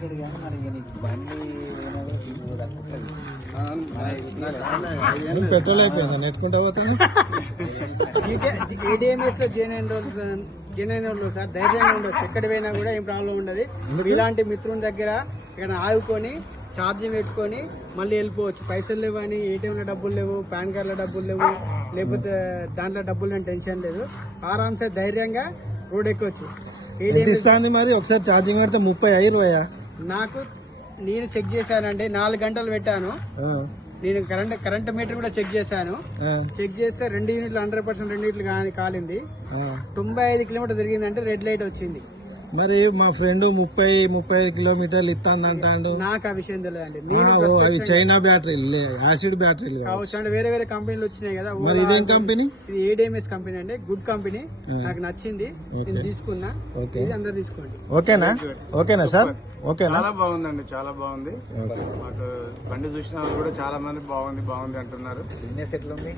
ఇక్కడ కానీ మరి ఇక నీకు బండి పోయినా కూడా తిరుగు తక్కువ నువ్వు పెట్రోల్ అయిపోయిందా నెట్టుకుంటా పోతాను. ఏడిఎంఎస్లో జే నైన్ రోజులు జే నైన్ రోజులు సార్ ధైర్యంగా ఉండొచ్చు. ఎక్కడ పోయినా కూడా ఏం ప్రాబ్లం ఉండదు. ఇలాంటి మిత్రుని దగ్గర ఇక్కడ ఆదుకొని ఛార్జింగ్ పెట్టుకొని మళ్ళీ వెళ్ళిపోవచ్చు. పైసలు లేవు అని ఏటీఎంలో డబ్బులు లేవు పాన్ కార్డులో డబ్బులు లేవు లేకపోతే దాంట్లో డబ్బులు లేని టెన్షన్ లేదు. ఆరామ్సే ధైర్యంగా రోడ్ ఇస్తాంది మరి? ఒకసారి ఛార్జింగ్ పెడితే ముప్పై ఇరవయా నాకు నేను చెక్ చేశానండి నాలుగు గంటలు పెట్టాను. నేను కరెంట్ కరెంట్ మీటర్ కూడా చెక్ చేశాను. చెక్ చేస్తే రెండు యూనిట్లు హండ్రెడ్ పర్సెంట్ రెండు యూనిట్లు కానీ కాలింది. తొంభై ఐదు కిలోమీటర్ తిరిగిందంటే రెడ్ లైట్ వచ్చింది. మరి మా ఫ్రెండ్ ముప్పై ముప్పై ఐదు కిలోమీటర్లు ఇస్తాంది అంటాడు. నాకు ఆ విషయం ఓ, అవి చైనా బ్యాటరీలు లే, యాసిడ్ బ్యాటరీలు కావు. కావచ్చు అంటే వేరే వేరే కంపెనీలు వచ్చినాయి కదా. మరి ఇదేం కంపెనీ? ఇది ఏడిఎంఎస్ కంపెనీ అండి. Good company. నాకు నచ్చింది. నేను తీసుకున్నా. ఓకే. ఇది అందరు తీసుకోండి. ఓకేనా? ఓకేనా సార్? ఓకేనా? చాలా బాగుందండి చాలా బాగుంది. మాకు బండి చూసిన వాళ్ళు కూడా చాలా మంది బాగుంది బాగుంది అంటున్నారు. బిజినెస్ ఎట్లా ఉంది